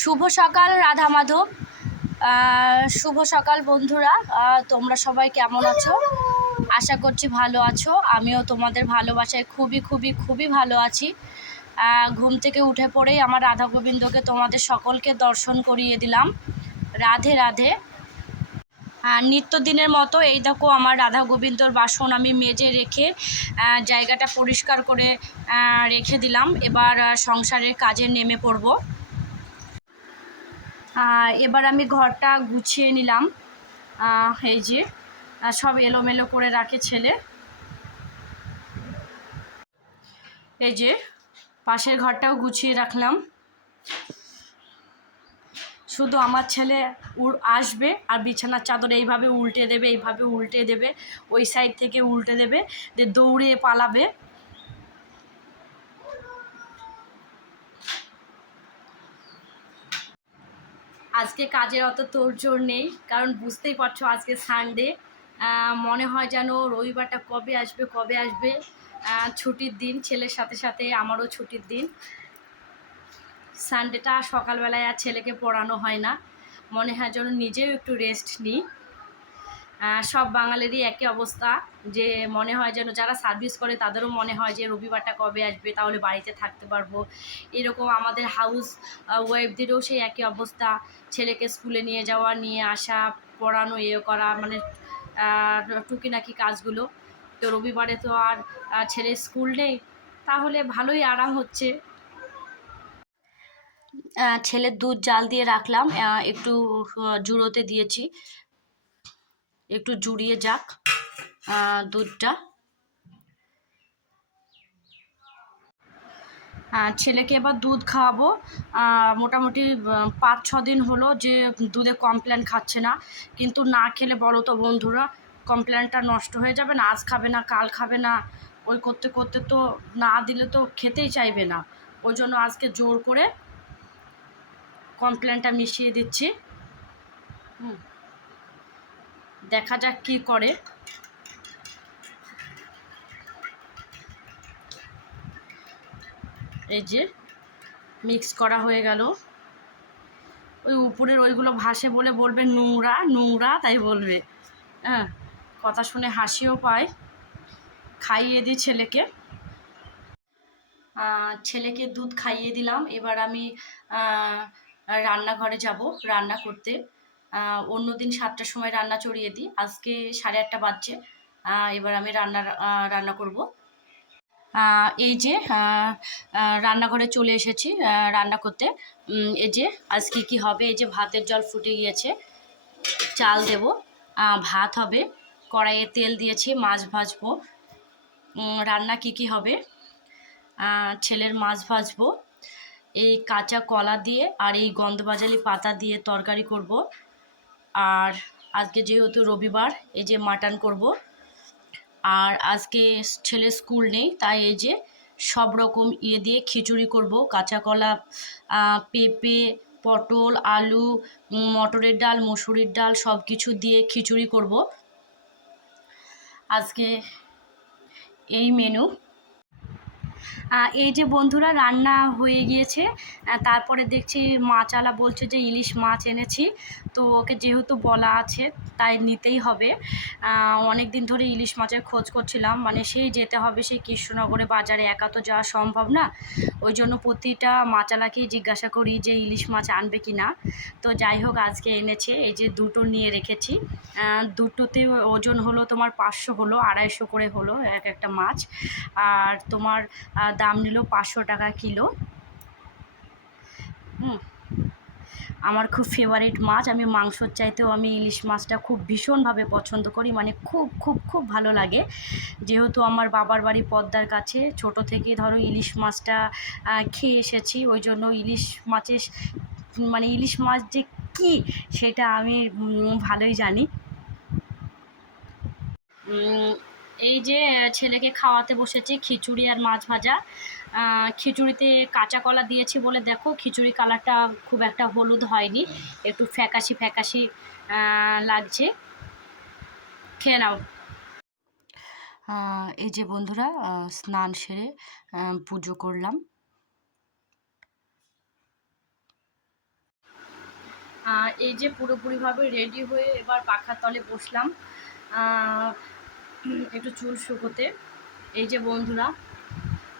শুভ সকাল রাধা মাধব। শুভ সকাল বন্ধুরা, তোমরা সবাই কেমন আছো? আশা করছি ভালো আছো। আমিও তোমাদের ভালোবাসায় খুবই খুবই খুবই ভালো আছি। ঘুম থেকে উঠে পড়েই আমার রাধা গোবিন্দকে তোমাদের সকলকে দর্শন করিয়ে দিলাম। রাধে রাধে। নিত্যদিনের মতো এই দেখো আমার রাধা গোবিন্দর বাসন আমি মেজে রেখে জায়গাটা পরিষ্কার করে রেখে দিলাম। এবার সংসারের কাজে নেমে পড়ব। এবার আমি ঘরটা গুছিয়ে নিলাম। এই যে সব এলোমেলো করে রাখে ছেলে। এই যে পাশের ঘরটাও গুছিয়ে রাখলাম। শুধু আমার ছেলে আসবে আর বিছানার চাদর এইভাবে উল্টে দেবে, এইভাবে উল্টে দেবে, ওই সাইড থেকে উল্টে দেবে, যে দৌড়ে পালাবে। আজকে কাজের অত তোড়জোড় নেই, কারণ বুঝতেই পারছো আজকে সানডে। মনে হয় যেন রবিবারটা কবে আসবে কবে আসবে। ছুটির দিন, ছেলের সাথে সাথে আমারও ছুটির দিন। সানডেটা সকালবেলায় আর ছেলেকে পড়ানো হয় না, মনে হয় যেন নিজেও একটু রেস্ট নিই। সব বাঙালিরই একই অবস্থা, যে মনে হয় যেন যারা সার্ভিস করে তাদেরও মনে হয় যে রবিবারটা কবে আসবে, তাহলে বাড়িতে থাকতে পারবো। এরকম আমাদের হাউস ওয়াইফদেরও সেই একই অবস্থা। ছেলেকে স্কুলে নিয়ে যাওয়া, নিয়ে আসা, পড়ানো, করা, মানে টুকিনাকি কাজগুলো। তো রবিবারে তো আর ছেলের স্কুল নেই, তাহলে ভালোই আরাম হচ্ছে। ছেলের দুধ জাল দিয়ে রাখলাম, একটু জুড়োতে দিয়েছি, একটু জুড়িয়ে যাক দুধটা। ছেলেকে এবার দুধ খাওয়াবো। মোটামুটি 5-6 দিন হলো যে দুধে কমপ্লেন খাচ্ছে না, কিন্তু না খেলে বলো তো বন্ধুরা কমপ্লেনটা নষ্ট হয়ে যাবে না। আজ খাবে না, কাল খাবে না, ওই করতে করতে তো না দিলে তো খেতেই চাইবে না। ওই জন্য আজকে জোর করে কমপ্লেনটা মিশিয়ে দিচ্ছি। দেখা যাক কী করে। এই যে মিক্স করা হয়ে গেল। ওই উপরের ওইগুলো ভাসে বলে বলবে নোংরা নোংরা, তাই বলবে। কথা শুনে হাসিও পায়। খাইয়ে দিই ছেলেকে। ছেলেকে দুধ খাইয়ে দিলাম। এবার আমি রান্নাঘরে যাব রান্না করতে। অন্যদিন 7টার সময় রান্না চড়িয়ে দিই, আজকে 8:30 বাজছে। এবার আমি রান্না করব। এই যে রান্নাঘরে চলে এসেছি রান্না করতে। এই যে আজ কী হবে, এই যে ভাতের জল ফুটে গিয়েছে, চাল দেব, ভাত হবে, কড়াইয়ে তেল দিয়েছি, মাছ ভাজবো। রান্না কী হবে, ছেলের মাছ ভাজবো, এই কাঁচা কলা দিয়ে আর এই গন্ধবাজালি পাতা দিয়ে তরকারি করব। আর আজকে যেহেতু রবিবার, এই যে মাটন করব। আর আজকে ছেলে স্কুল নেই, তাই এই যে সব রকম দিয়ে খিচুড়ি করব। কাঁচা কলা, পেঁপে, পটল, আলু, মটরের ডাল, মসুরির ডাল সব কিছু দিয়ে খিচুড়ি করব আজকে। এই মেনু। এই যে বন্ধুরা রান্না হয়ে গিয়েছে। তারপরে দেখছি মাছওয়ালা বলছে যে ইলিশ মাছ এনেছি, তো ওকে যেহেতু বলা আছে তাই নিতেই হবে। অনেক দিন ধরে ইলিশ মাছের খোঁজ করছিলাম, মানে সেই যেতে হবে সেই কৃষ্ণনগরে বাজারে, একা তো যাওয়া সম্ভব না। ওই জন্য প্রতিটা মাছওয়ালাকেই জিজ্ঞাসা করি যে ইলিশ মাছ আনবে কি না। তো যাই হোক আজকে এনেছে, এই যে দুটো নিয়ে রেখেছি। দুটোতে ওজন হলো তোমার 500 হলো, 250 করে হলো এক একটা মাছ। আর তোমার দাম নিল 500 টাকা কিলো। আমার খুব ফেভারিট মাছ। আমি মাংসর চাইতেও আমি ইলিশ মাছটা খুব ভীষণভাবে পছন্দ করি, মানে খুব খুব খুব ভালো লাগে। যেহেতু আমার বাবার বাড়ি পদ্মার কাছে, ছোট থেকে ধরো ইলিশ মাছটা খেয়ে এসেছি, ওই জন্য ইলিশ মাছের মানে ইলিশ মাছ যে কী সেটা আমি ভালোই জানি। এই যে ছেলেকে খাওয়াতে বসেছি খিচুড়ি আর মাছ ভাজা। খিচুড়িতে কাঁচা কলা দিয়েছি বলে দেখো খিচুড়ি কালারটা খুব একটা হলুদ হয়নি, একটু ফ্যাকাশি ফ্যাকাশি লাগছে। খেয়ে নাও। এই যে বন্ধুরা স্নান সেরে পুজো করলাম। এই যে পুরোপুরিভাবে রেডি হয়ে এবার পাখার তলে বসলাম একটু চুল শুকোতে। এই যে বন্ধুরা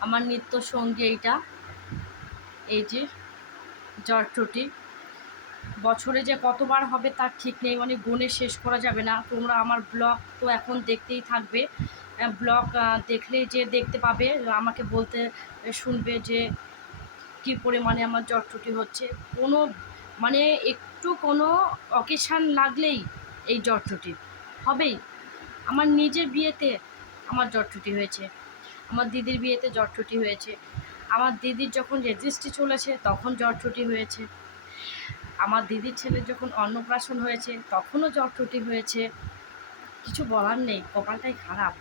আমার নিত্য সঙ্গী এইটা, এই যে জটটুটি। বছরে যে কতবার হবে তার ঠিক নেই, মানে গুণে শেষ করা যাবে না। তোমরা আমার ব্লগ তো এখন দেখতেই থাকবে, ব্লগ দেখলেই যে দেখতে পাবে, আমাকে বলতে শুনবে যে কী পরিমাণে আমার জটটুটি হচ্ছে। কোনো মানে একটু কোনো অকেশান লাগলেই এই জটটুটি হবেই। আমার নিজের বিয়েতে আমার জটটুটি হয়েছে, আমার দিদির বিয়েতে জটটুটি হয়েছে, আমার দিদির যখন রেজিস্ট্রি চলেছে তখন জটটুটি হয়েছে, আমার দিদির ছেলের যখন অন্নপ্রাশন হয়েছে তখনও জটটুটি হয়েছে। কিছু বলার নেই, কপালটাই খারাপ।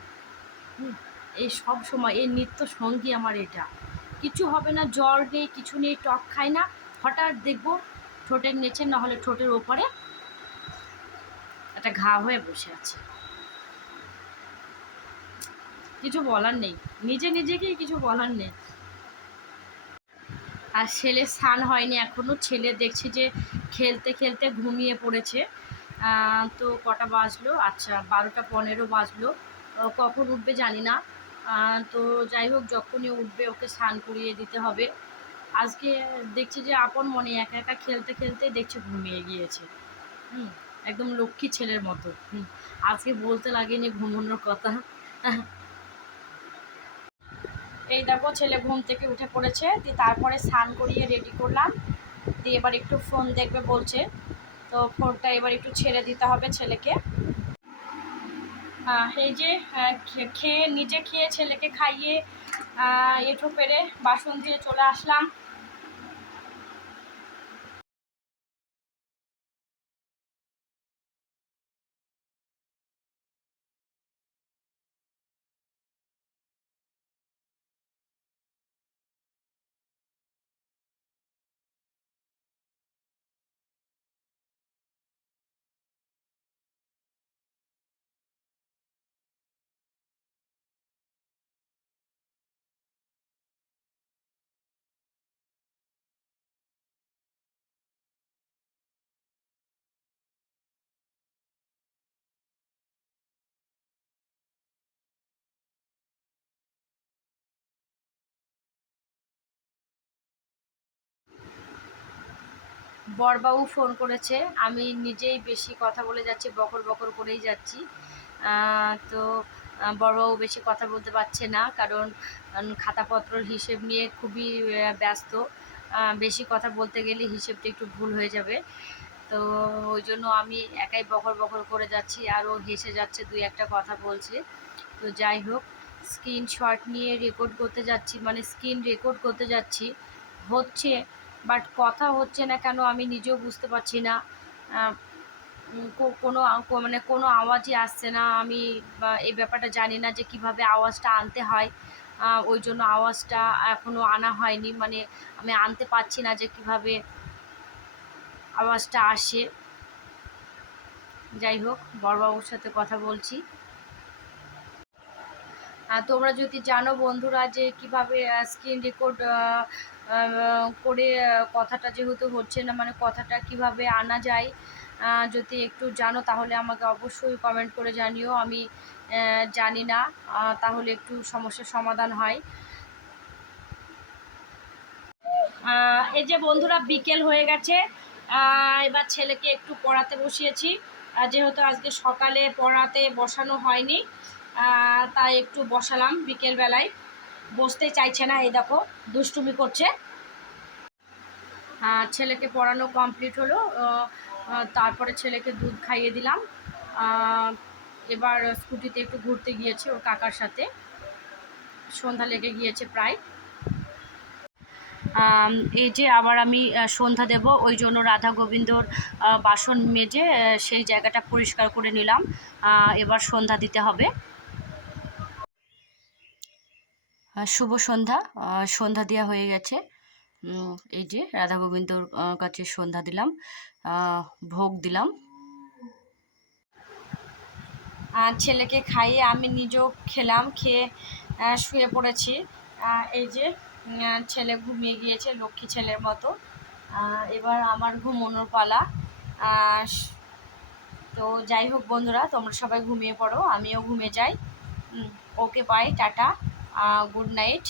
এই সব সময় এই নিত্য সঙ্গী আমার এটা। কিছু হবে না, জ্বর নেই, কিছু নেই, টক খাই না, হঠাৎ দেখবো ঠোঁটের নিচে না হলে ঠোঁটের ওপরে একটা ঘা হয়ে বসে আছে। কিছু বলার নেই, নিজে নিজেকেই কিছু বলার নেই। আর ছেলে স্নান হয়নি এখনও, ছেলে দেখছি যে খেলতে খেলতে ঘুমিয়ে পড়েছে। তো কটা বাজলো, আচ্ছা 12টা 15 বাজলো। কখন উঠবে জানি না। তো যাই হোক, যখনই উঠবে ওকে স্নান করিয়ে দিতে হবে। আজকে দেখছি যে আপন মনে একা একা খেলতে খেলতে দেখছি ঘুমিয়ে গিয়েছে। একদম লক্ষ্মী ছেলের মতো। আজকে বলতে লাগেনি ঘুমানোর কথা। এই দেখো ছেলে ঘুম থেকে উঠে পড়েছে, দিয়ে তারপরে স্নান করিয়ে রেডি করলাম, দিয়ে এবার একটু ফোন দেখবে বলছে, তো ফোনটা এবার একটু ছেড়ে দিতে হবে ছেলেকে। এই যে খেয়ে নিজে খেয়ে ছেলেকে খাইয়ে এঁঠো পেরে বাসন দিয়ে চলে আসলাম। বড়বাবু ফোন করেছে, আমি নিজেই বেশি কথা বলে যাচ্ছি, বকর বকর করেই যাচ্ছি। তো বড়বাবু বেশি কথা বলতে পারছে না, কারণ খাতাপত্রর হিসেব নিয়ে খুবই ব্যস্ত। বেশি কথা বলতে গেলে হিসেবটা একটু ভুল হয়ে যাবে, তো ওই জন্য আমি একাই বকর বকর করে যাচ্ছি, আর ও হেসে যাচ্ছে, দুই একটা কথা বলছে। তো যাই হোক, স্ক্রিনশট নিয়ে রেকর্ড করতে যাচ্ছি, মানে স্ক্রিন রেকর্ড করতে যাচ্ছি, হচ্ছে, বাট কথা হচ্ছে না কেন আমি নিজেও বুঝতে পারছি না। কোনো মানে কোনো আওয়াজই আসছে না। আমি এই ব্যাপারটা জানি না যে কিভাবে আওয়াজটা আনতে হয়, ওই জন্য আওয়াজটা এখনও আনা হয়নি, মানে আমি আনতে পারছি না যে কিভাবে আওয়াজটা আসে। যাই হোক, বড়বাবুর সাথে কথা বলছি। তোমরা যদি জানো বন্ধুরা যে কিভাবে স্ক্রিন রেকর্ড করে কথাটা যেহেতু হচ্ছে না, মানে কথাটা কিভাবে আনা যায়, যদি একটু জানো তাহলে আমাকে অবশ্যই কমেন্ট করে জানিও। আমি জানি না, তাহলে একটু সমস্যার সমাধান হয়। এই যে বন্ধুরা বিকেল হয়ে গেছে, এবার ছেলেকে একটু পড়াতে বসিয়েছি, যেহেতু আজকে সকালে পড়াতে বসানো হয়নি, তাই একটু বসালাম বিকেলবেলায়। বসতে চাইছে না, এই দেখো দুষ্টুমি করছে। ছেলেকে পড়ানো কমপ্লিট হলো, তারপরে ছেলেকে দুধ খাইয়ে দিলাম। এবার স্কুটিতে একটু ঘুরতে গিয়েছে ওর কাকার সাথে, সন্ধ্যা লেগে গিয়েছে প্রায়। এই যে আবার আমি সন্ধ্যা দেব, ওই জন্য রাধা গোবিন্দর বাসন মেজে সেই জায়গাটা পরিষ্কার করে নিলাম। এবার সন্ধ্যা দিতে হবে। শুভ সন্ধ্যা, সন্ধ্যা দেওয়া হয়ে গেছে। এই যে রাধা গোবিন্দর কাছে সন্ধ্যা দিলাম, ভোগ দিলাম। ছেলেকে খাইয়ে আমি নিজেও খেলাম, খেয়ে শুয়ে পড়েছি। এই যে ছেলে ঘুমিয়ে গিয়েছে লক্ষ্মী ছেলের মতো। এবার আমার ঘুমোনোর পালা। তো যাই হোক বন্ধুরা, তোমরা সবাই ঘুমিয়ে পড়ো, আমিও ঘুমিয়ে যাই। ওকে, বাই, টাটা, গুড নাইট।